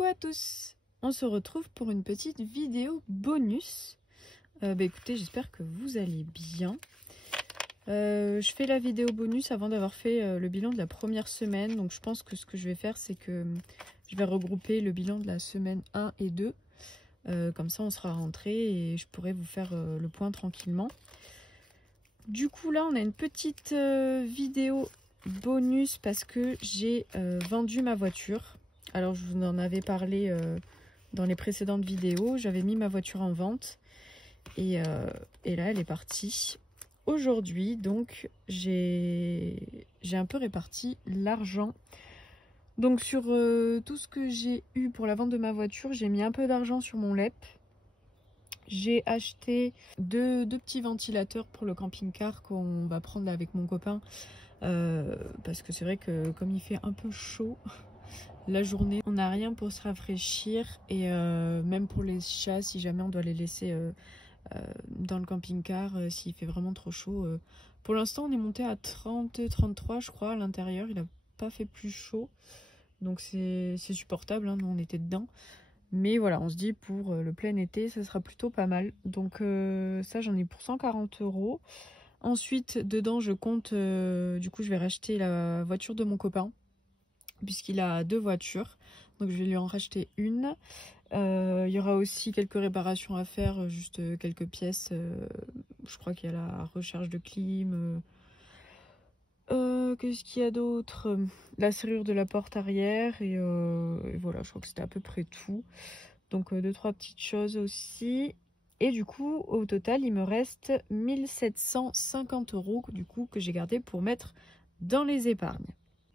Coucou à tous, on se retrouve pour une petite vidéo bonus. Écoutez, j'espère que vous allez bien. Je fais la vidéo bonus avant d'avoir fait le bilan de la première semaine. Donc je pense que ce que je vais faire, c'est que je vais regrouper le bilan de la semaine 1 et 2. Comme ça on sera rentré et je pourrai vous faire le point tranquillement. Du coup là on a une petite vidéo bonus parce que j'ai vendu ma voiture. Alors je vous en avais parlé dans les précédentes vidéos, j'avais mis ma voiture en vente et là elle est partie aujourd'hui. Donc j'ai un peu réparti l'argent. Donc sur tout ce que j'ai eu pour la vente de ma voiture, j'ai mis un peu d'argent sur mon LEP. J'ai acheté deux petits ventilateurs pour le camping-car qu'on va prendre là avec mon copain. Parce que c'est vrai que comme il fait un peu chaud la journée, on n'a rien pour se rafraîchir. Et même pour les chats, si jamais on doit les laisser dans le camping-car, s'il fait vraiment trop chaud. Pour l'instant on est monté à 30-33 je crois à l'intérieur, il n'a pas fait plus chaud. Donc c'est supportable, hein, nous on était dedans. Mais voilà, on se dit pour le plein été, ça sera plutôt pas mal. Donc ça, j'en ai pour 140 €. Ensuite, dedans, je compte, du coup, je vais racheter la voiture de mon copain, puisqu'il a 2 voitures. Donc je vais lui en racheter une. Il y aura aussi quelques réparations à faire, juste quelques pièces. Je crois qu'il y a la recharge de clim. Qu'est-ce qu'il y a d'autre? La serrure de la porte arrière et voilà, je crois que c'était à peu près tout. Donc 2-3 petites choses aussi. Et du coup au total il me reste 1750 € du coup que j'ai gardé pour mettre dans les épargnes.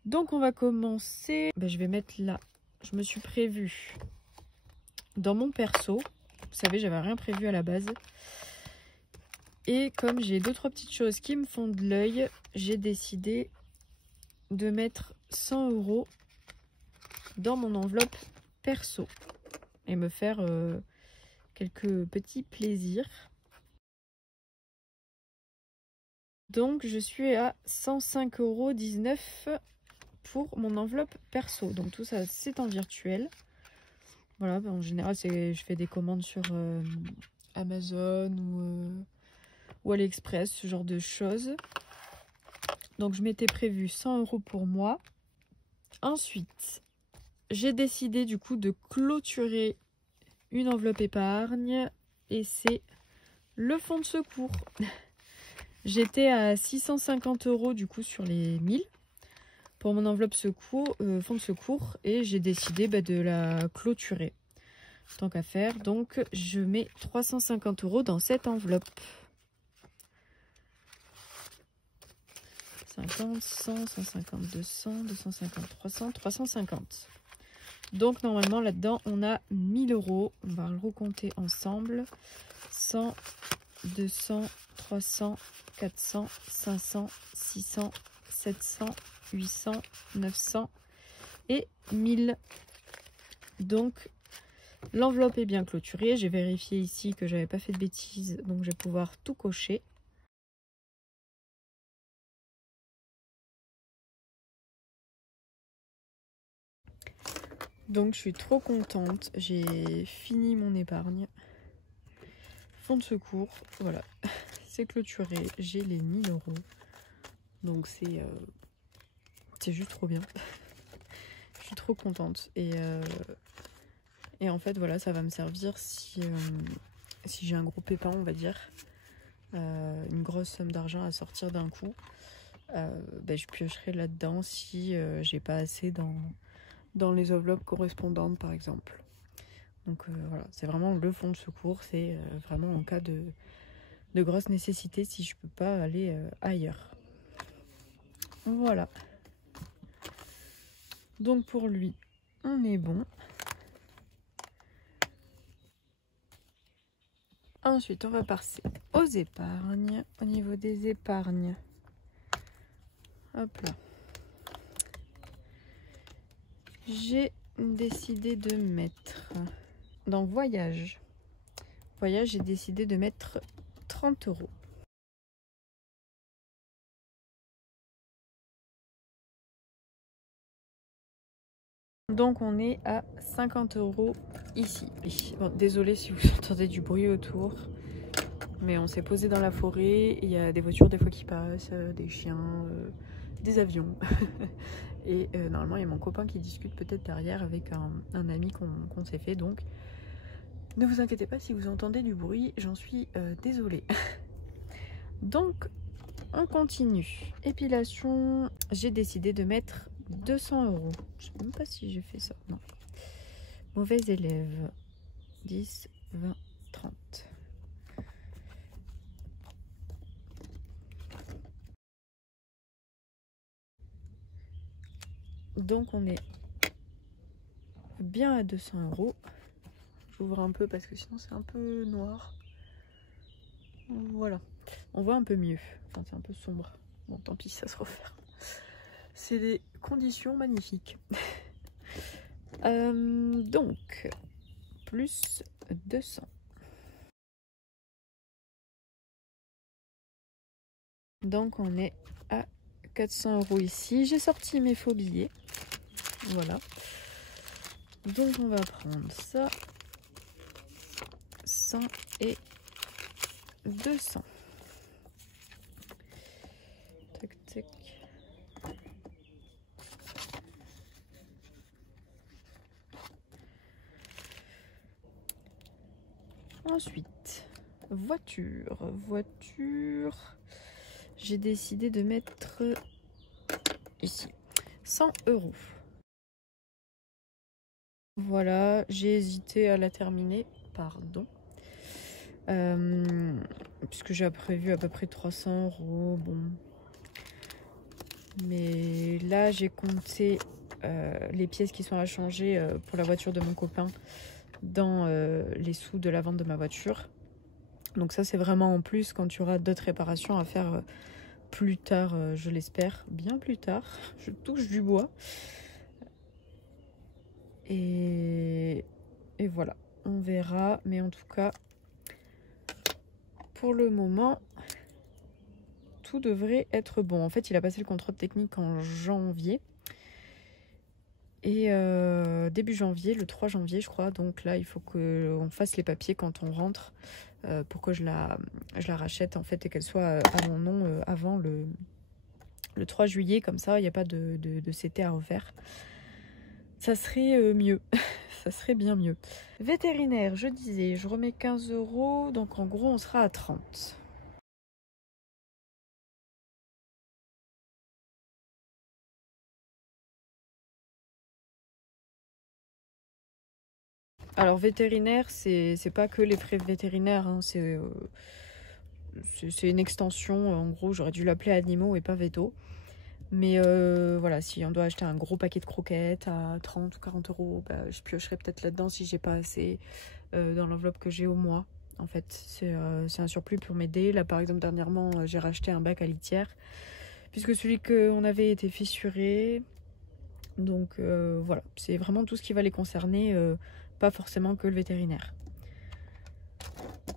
Donc on va commencer. Je vais mettre là, je me suis prévu dans mon perso. Vous savez, j'avais rien prévu à la base. Et comme j'ai 2-3 petites choses qui me font de l'œil, j'ai décidé de mettre 100 € dans mon enveloppe perso et me faire quelques petits plaisirs. Donc je suis à 105,19 € pour mon enveloppe perso. Donc tout ça c'est en virtuel. Voilà, en général je fais des commandes sur Amazon ou AliExpress, ce genre de choses. Donc je m'étais prévu 100 € pour moi. Ensuite, j'ai décidé du coup de clôturer une enveloppe épargne et c'est le fonds de secours. J'étais à 650 € du coup sur les 1000 pour mon enveloppe fonds de secours et j'ai décidé de la clôturer tant qu'à faire. Donc je mets 350 € dans cette enveloppe. 50, 100, 150, 200, 250, 300, 350. Donc normalement là-dedans on a 1000 €. On va le recompter ensemble. 100, 200, 300, 400, 500, 600, 700, 800, 900 et 1000. Donc l'enveloppe est bien clôturée. J'ai vérifié ici que j'avais pas fait de bêtises, donc je vais pouvoir tout cocher. Donc je suis trop contente, j'ai fini mon épargne. Fonds de secours, voilà, c'est clôturé, j'ai les 1000 €. Donc c'est juste trop bien. Je suis trop contente et en fait voilà, ça va me servir si j'ai un gros pépin, on va dire, une grosse somme d'argent à sortir d'un coup. Je piocherai là-dedans si j'ai pas assez dans les enveloppes correspondantes par exemple. Donc voilà, c'est vraiment le fonds de secours, c'est vraiment en cas de grosse nécessité si je peux pas aller ailleurs. Voilà. Donc pour lui, on est bon. Ensuite, on va passer aux épargnes. Au niveau des épargnes, hop là. J'ai décidé de mettre dans voyage. Voyage, j'ai décidé de mettre 30 €. Donc on est à 50 € ici. Bon, désolée si vous entendez du bruit autour. Mais on s'est posé dans la forêt. Il y a des voitures des fois qui passent, des chiens, des avions. Et normalement il y a mon copain qui discute peut-être derrière avec un ami qu'on s'est fait. Donc ne vous inquiétez pas si vous entendez du bruit, j'en suis désolée. Donc on continue. Épilation, j'ai décidé de mettre 200 €. Je sais même pas si j'ai fait ça. Non. Mauvais élève. 10, 20, 30. Donc on est bien à 200 €. J'ouvre un peu parce que sinon c'est un peu noir. Voilà. On voit un peu mieux. Enfin c'est un peu sombre. Bon tant pis, ça se referme. C'est des conditions magnifiques. Donc plus 200. Donc on est à 400 € ici. J'ai sorti mes faux billets. Voilà. Donc on va prendre ça. 100 et 200. Tac tac. Ensuite, voiture. J'ai décidé de mettre ici 100 €. Voilà, j'ai hésité à la terminer, pardon. Puisque j'ai prévu à peu près 300 €. Bon. Mais là, j'ai compté les pièces qui sont à changer pour la voiture de mon copain dans les sous de la vente de ma voiture. Donc ça c'est vraiment en plus quand tu auras d'autres réparations à faire plus tard, je l'espère, bien plus tard. Je touche du bois. Et voilà, on verra. Mais en tout cas, pour le moment, tout devrait être bon. En fait, il a passé le contrôle technique en janvier. Et début janvier, le 3 janvier je crois, donc là il faut qu'on fasse les papiers quand on rentre pour que je la rachète en fait et qu'elle soit à mon nom avant le 3 juillet, comme ça il n'y a pas de CT à refaire. Ça serait mieux, ça serait bien mieux. Vétérinaire, je disais, je remets 15 €, donc en gros on sera à 30. Alors vétérinaire, c'est pas que les frais vétérinaires, hein, c'est une extension. En gros, j'aurais dû l'appeler animaux et pas veto. Mais voilà, si on doit acheter un gros paquet de croquettes à 30 ou 40 €, bah, je piocherai peut-être là-dedans si j'ai pas assez dans l'enveloppe que j'ai au mois. En fait, c'est un surplus pour m'aider. Là, par exemple, dernièrement, j'ai racheté un bac à litière puisque celui qu'on avait été fissuré. Donc voilà, c'est vraiment tout ce qui va les concerner, pas forcément que le vétérinaire.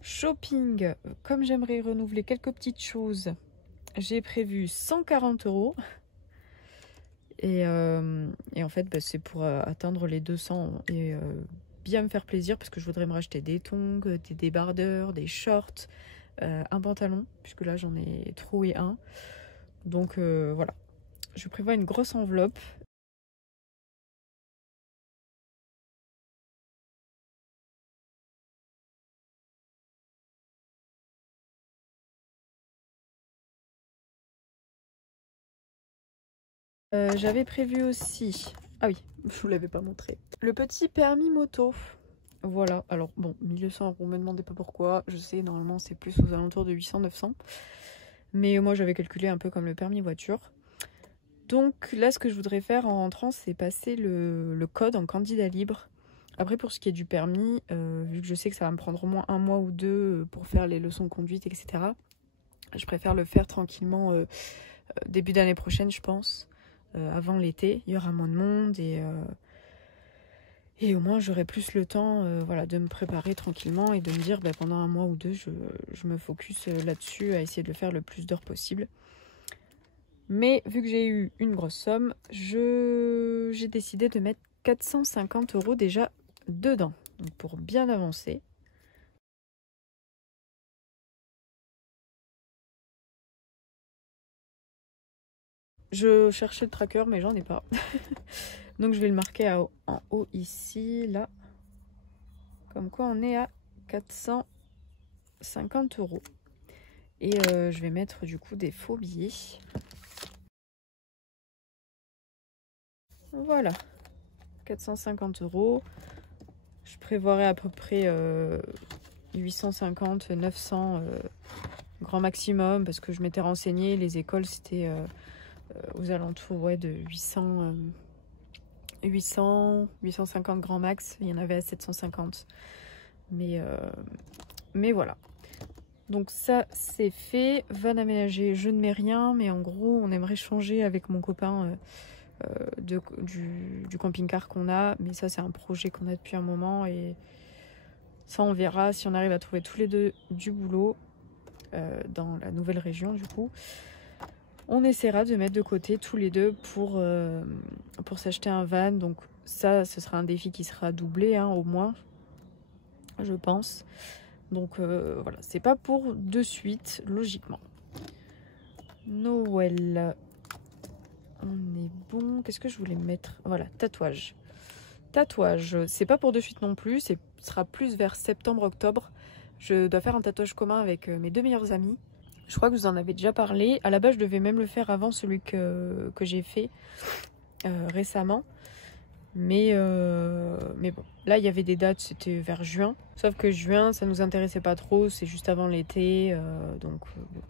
Shopping, comme j'aimerais renouveler quelques petites choses, j'ai prévu 140 €. Et en fait, bah, c'est pour atteindre les 200 et bien me faire plaisir parce que je voudrais me racheter des tongs, des débardeurs, des shorts, un pantalon, puisque là j'en ai trouvé un. Donc voilà, je prévois une grosse enveloppe. J'avais prévu aussi, ah oui, je vous l'avais pas montré, le petit permis moto. Voilà, alors bon, 1200 €, me demandez pas pourquoi, je sais, normalement c'est plus aux alentours de 800-900. Mais moi j'avais calculé un peu comme le permis voiture. Donc là ce que je voudrais faire en rentrant, c'est passer le code en candidat libre. Après pour ce qui est du permis, vu que je sais que ça va me prendre au moins 1 mois ou 2 pour faire les leçons de conduite, etc. Je préfère le faire tranquillement début d'année prochaine, je pense. Avant l'été, il y aura moins de monde et au moins j'aurai plus le temps voilà, de me préparer tranquillement et de me dire bah, pendant 1 mois ou 2, je me focus là-dessus à essayer de le faire le plus d'heures possible. Mais vu que j'ai eu une grosse somme, j'ai décidé de mettre 450 € déjà dedans. Donc pour bien avancer. Je cherchais le tracker mais j'en ai pas. Donc je vais le marquer en haut ici, là. Comme quoi on est à 450 €. Et je vais mettre du coup des faux billets. Voilà. 450 €. Je prévoirais à peu près 850, 900 grand maximum. Parce que je m'étais renseignée. Les écoles c'était aux alentours de 800... 850 grand max, il y en avait à 750. Mais voilà. Donc ça, c'est fait. Van aménager, je ne mets rien. Mais en gros, on aimerait changer avec mon copain du camping-car qu'on a. Mais ça, c'est un projet qu'on a depuis un moment. Et ça, on verra si on arrive à trouver tous les deux du boulot dans la nouvelle région, du coup. On essaiera de mettre de côté tous les deux pour s'acheter un van. Donc ça, ce sera un défi qui sera doublé, hein, au moins, je pense. Donc voilà, c'est pas pour de suite, logiquement. Noël, on est bon. Qu'est-ce que je voulais mettre? Voilà, tatouage. Tatouage, c'est pas pour de suite non plus, ce sera plus vers septembre-octobre. Je dois faire un tatouage commun avec mes deux meilleurs amis. Je crois que vous en avez déjà parlé. À la base, je devais même le faire avant celui que j'ai fait récemment. Mais bon, là, il y avait des dates, c'était vers juin. Sauf que juin, ça nous intéressait pas trop. C'est juste avant l'été. Donc, bon.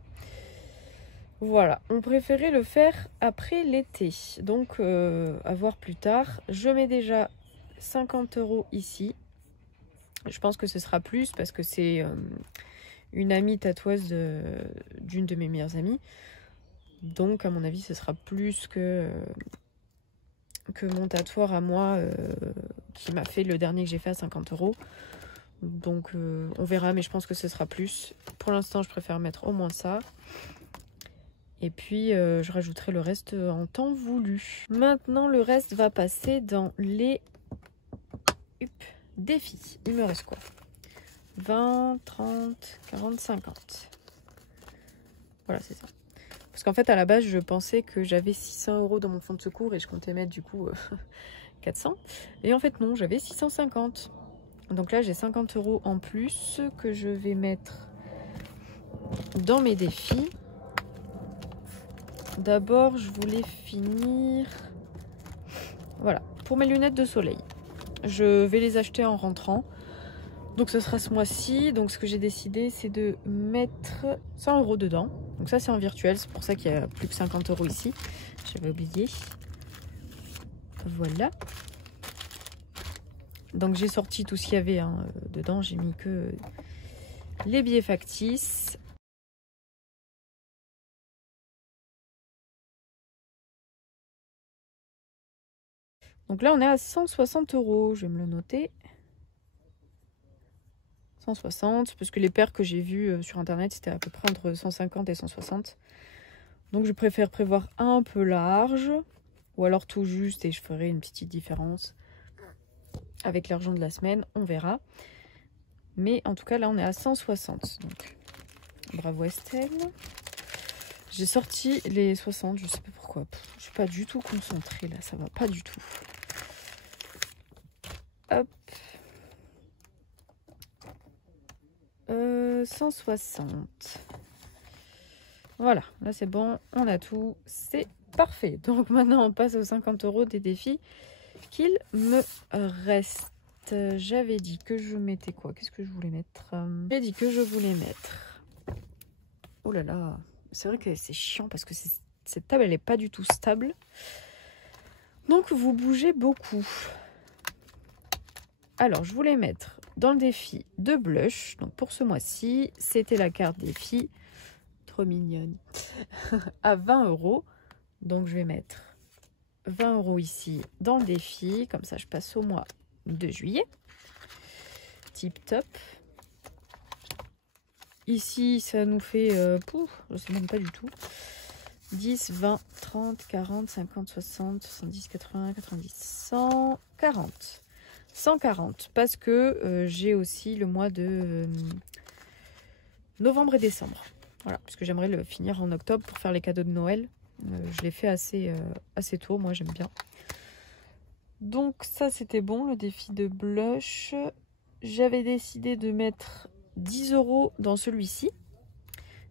Voilà. On préférait le faire après l'été. Donc, à voir plus tard. Je mets déjà 50 € ici. Je pense que ce sera plus parce que c'est... une amie tatoueuse d'une de mes meilleures amies. Donc, à mon avis, ce sera plus que mon tatoueur à moi qui m'a fait le dernier que j'ai fait à 50 €. Donc, on verra, mais je pense que ce sera plus. Pour l'instant, je préfère mettre au moins ça. Et puis, je rajouterai le reste en temps voulu. Maintenant, le reste va passer dans les défis. Il me reste quoi? 20, 30, 40, 50. Voilà, c'est ça. Parce qu'en fait, à la base, je pensais que j'avais 600 € dans mon fonds de secours et je comptais mettre du coup 400. Et en fait, non, j'avais 650. Donc là, j'ai 50 € en plus que je vais mettre dans mes défis. D'abord, je voulais finir... Voilà, pour mes lunettes de soleil. Je vais les acheter en rentrant. Donc ce sera ce mois-ci. Donc ce que j'ai décidé, c'est de mettre 100 € dedans. Donc ça, c'est en virtuel. C'est pour ça qu'il y a plus que 50 € ici. J'avais oublié. Voilà. Donc j'ai sorti tout ce qu'il y avait dedans. J'ai mis que les billets factices. Donc là, on est à 160 €. Je vais me le noter. 160, parce que les paires que j'ai vues sur internet, c'était à peu près entre 150 et 160. Donc je préfère prévoir un peu large, ou alors tout juste, et je ferai une petite différence avec l'argent de la semaine, on verra. Mais en tout cas, là, on est à 160. Donc, bravo Estelle. J'ai sorti les 60, je sais pas pourquoi. Je suis pas du tout concentrée, là, ça va pas du tout. Hop. 160. Voilà, là c'est bon, on a tout, c'est parfait. Donc maintenant on passe aux 50 € des défis qu'il me reste. J'avais dit que je mettais quoi? Qu'est-ce que je voulais mettre? J'ai dit que je voulais mettre... Oh là là, c'est vrai que c'est chiant parce que cette table elle n'est pas du tout stable. Donc vous bougez beaucoup. Alors je voulais mettre dans le défi de blush. Donc pour ce mois-ci, c'était la carte défi. Trop mignonne. À 20 €. Donc je vais mettre 20 € ici dans le défi. Comme ça je passe au mois de juillet. Tip top. Ici ça nous fait... je sais même pas du tout. 10, 20, 30, 40, 50, 60, 70, 80, 90, 100, 40. 140 parce que j'ai aussi le mois de novembre et décembre. Voilà, parce que j'aimerais le finir en octobre pour faire les cadeaux de Noël. Je l'ai fait assez tôt, moi j'aime bien. Donc ça c'était bon, le défi de blush. J'avais décidé de mettre 10 € dans celui-ci.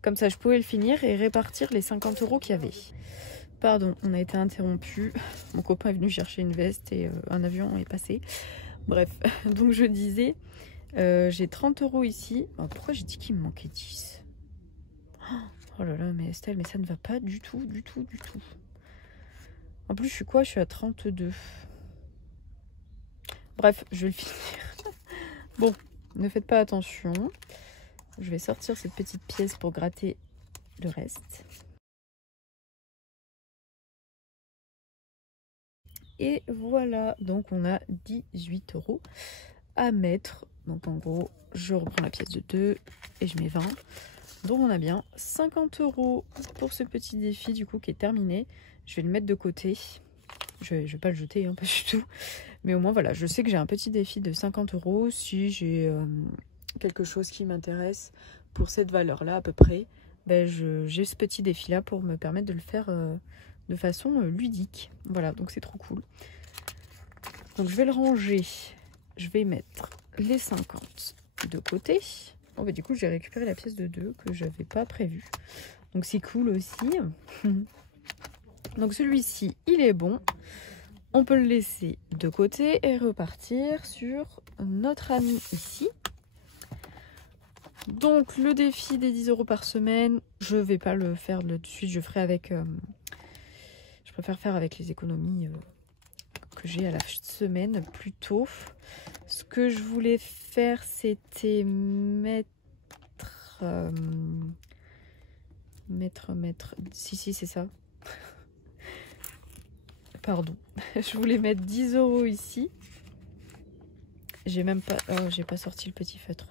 Comme ça je pouvais le finir et répartir les 50 € qu'il y avait. Pardon, on a été interrompu. Mon copain est venu chercher une veste et un avion est passé. Bref, donc je disais, j'ai 30 € ici. Oh, pourquoi j'ai dit qu'il me manquait 10? Oh là là, mais Estelle, mais ça ne va pas du tout, du tout, du tout. En plus, je suis quoi? Je suis à 32. Bref, je vais le finir. Bon, ne faites pas attention. Je vais sortir cette petite pièce pour gratter le reste. Et voilà, donc on a 18 € à mettre. Donc en gros, je reprends la pièce de 2 et je mets 20. Donc on a bien 50 € pour ce petit défi du coup qui est terminé. Je vais le mettre de côté. Je vais pas le jeter, hein, pas du tout. Mais au moins voilà, je sais que j'ai un petit défi de 50 € si j'ai quelque chose qui m'intéresse pour cette valeur-là à peu près. Ben, j'ai ce petit défi-là pour me permettre de le faire de façon ludique. Voilà, donc c'est trop cool. Donc je vais le ranger. Je vais mettre les 50 de côté. Oh, bah, du coup, j'ai récupéré la pièce de 2 que j'avais pas prévue. Donc c'est cool aussi. Donc celui-ci, il est bon. On peut le laisser de côté et repartir sur notre ami ici. Donc le défi des 10 € par semaine, je vais pas le faire de suite. Je ferai avec... je préfère faire avec les économies que j'ai à la semaine plutôt. Ce que je voulais faire, c'était mettre... Si, c'est ça. Pardon. Je voulais mettre 10 € ici. J'ai même pas... Oh, j'ai pas sorti le petit feutre.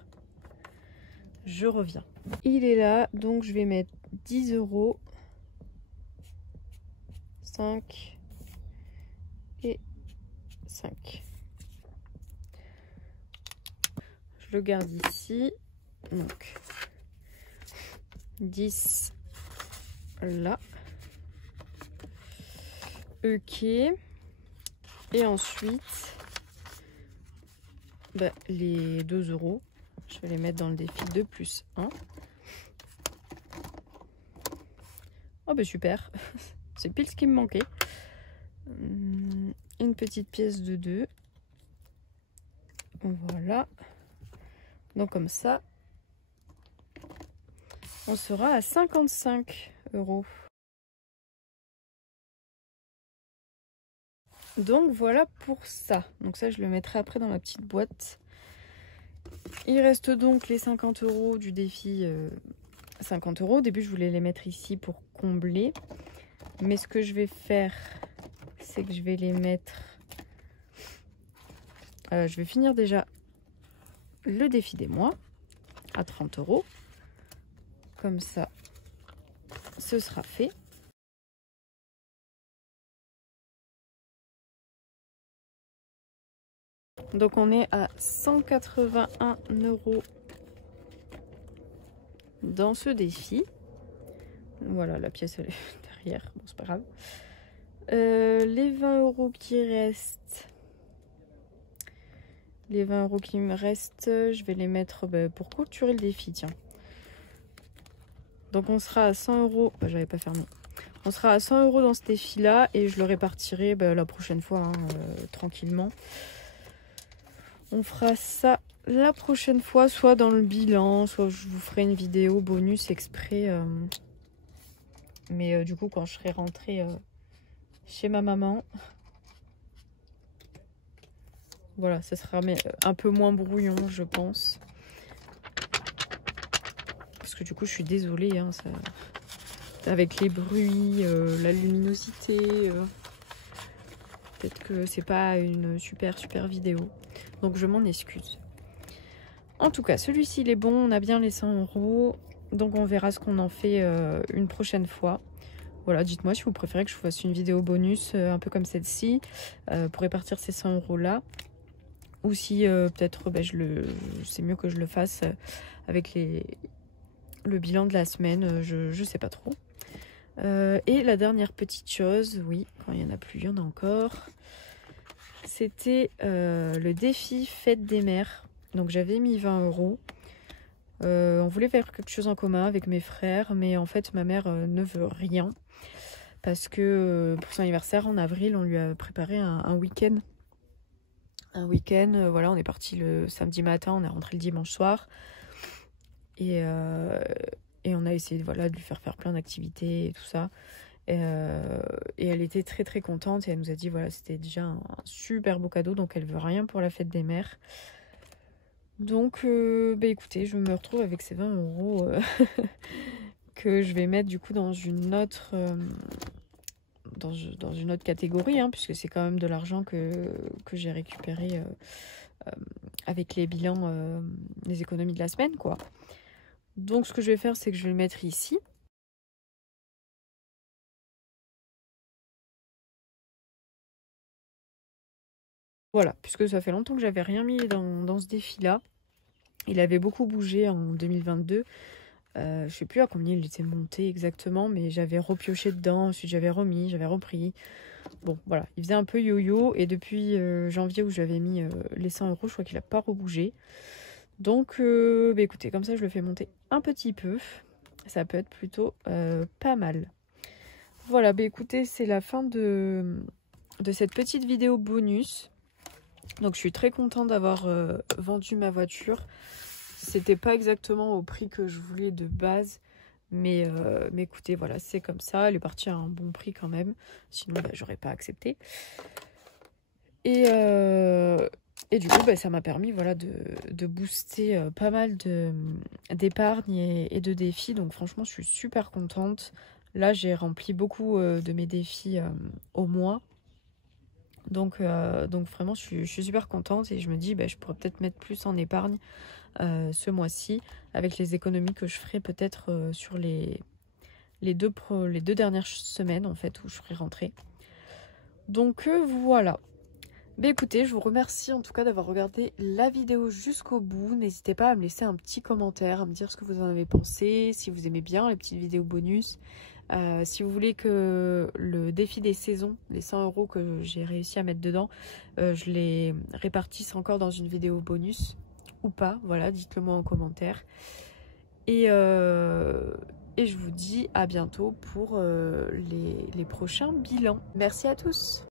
Je reviens. Il est là, donc je vais mettre 10 €. 5 et 5. Je le garde ici. Donc 10 là. Ok. Et ensuite, bah, les 2 €, je vais les mettre dans le défi 2 plus 1. Oh bah super. C'est pile ce qui me manquait. Une petite pièce de 2. Voilà. Donc comme ça, on sera à 55 €. Donc voilà pour ça. Donc ça, je le mettrai après dans ma petite boîte. Il reste donc les 50 € du défi 50 €. Au début, je voulais les mettre ici pour combler. Mais ce que je vais faire, c'est que je vais les mettre... je vais finir déjà le défi des mois à 30 €. Comme ça, ce sera fait. Donc on est à 181 € dans ce défi. Voilà, la pièce elle est derrière, bon c'est pas grave. Les 20 € qui restent, les 20 € qui me restent, je vais les mettre pour clôturer le défi, tiens. Donc on sera à 100 €, j'avais pas fermé. On sera à 100 € dans ce défi là et je le répartirai la prochaine fois, hein, tranquillement. On fera ça la prochaine fois, soit dans le bilan, soit je vous ferai une vidéo bonus exprès. Mais du coup, quand je serai rentrée chez ma maman, voilà, ça sera un peu moins brouillon, je pense. Parce que du coup, je suis désolée, hein, ça... avec les bruits, la luminosité. Peut-être que c'est pas une super vidéo. Donc je m'en excuse. En tout cas, celui-ci il est bon, on a bien les 100 €. Donc on verra ce qu'on en fait une prochaine fois. Voilà, dites-moi si vous préférez que je vous fasse une vidéo bonus un peu comme celle-ci pour répartir ces 100 € là. Ou si peut-être c'est mieux que je le fasse avec le bilan de la semaine, je sais pas trop. Et la dernière petite chose, oui, quand il n'y en a plus, il y en a encore. C'était le défi Fête des mères. Donc j'avais mis 20 €. On voulait faire quelque chose en commun avec mes frères, mais en fait ma mère ne veut rien. Parce que pour son anniversaire en avril, on lui a préparé un week-end. Un week-end, voilà, on est parti le samedi matin, on est rentré le dimanche soir. Et on a essayé voilà, de lui faire plein d'activités et tout ça. Et elle était très très contente et elle nous a dit voilà, c'était déjà un super beau cadeau, donc elle veut rien pour la fête des mères. Donc écoutez, je me retrouve avec ces 20 € que je vais mettre du coup dans une autre dans une autre catégorie, hein, puisque c'est quand même de l'argent que j'ai récupéré avec les bilans, les économies de la semaine, quoi. Donc ce que je vais faire, c'est que je vais le mettre ici. Voilà, puisque ça fait longtemps que j'avais rien mis dans ce défi-là. Il avait beaucoup bougé en 2022. Je sais plus à combien il était monté exactement, mais j'avais repioché dedans, ensuite j'avais remis, j'avais repris. Bon, voilà, il faisait un peu yo-yo, et depuis janvier où j'avais mis les 100 €, je crois qu'il n'a pas rebougé. Donc, écoutez, comme ça je le fais monter un petit peu. Ça peut être plutôt pas mal. Voilà, écoutez, c'est la fin de cette petite vidéo bonus. Donc je suis très contente d'avoir vendu ma voiture. C'était pas exactement au prix que je voulais de base. Mais écoutez, voilà, c'est comme ça. Elle est partie à un bon prix quand même. Sinon, j'aurais pas accepté. Et du coup, ça m'a permis voilà, de booster pas mal d'épargne et de défis. Donc franchement, je suis super contente. Là, j'ai rempli beaucoup de mes défis au mois. Donc vraiment, je suis super contente et je me dis, je pourrais peut-être mettre plus en épargne ce mois-ci avec les économies que je ferai peut-être sur les deux dernières semaines en fait où je serai rentrée. Donc voilà. Écoutez, je vous remercie en tout cas d'avoir regardé la vidéo jusqu'au bout. N'hésitez pas à me laisser un petit commentaire, à me dire ce que vous en avez pensé, si vous aimez bien les petites vidéos bonus. Si vous voulez que le défi des saisons, les 100 € que j'ai réussi à mettre dedans, je les répartisse encore dans une vidéo bonus ou pas, voilà, dites-le moi en commentaire. Et je vous dis à bientôt pour les prochains bilans. Merci à tous!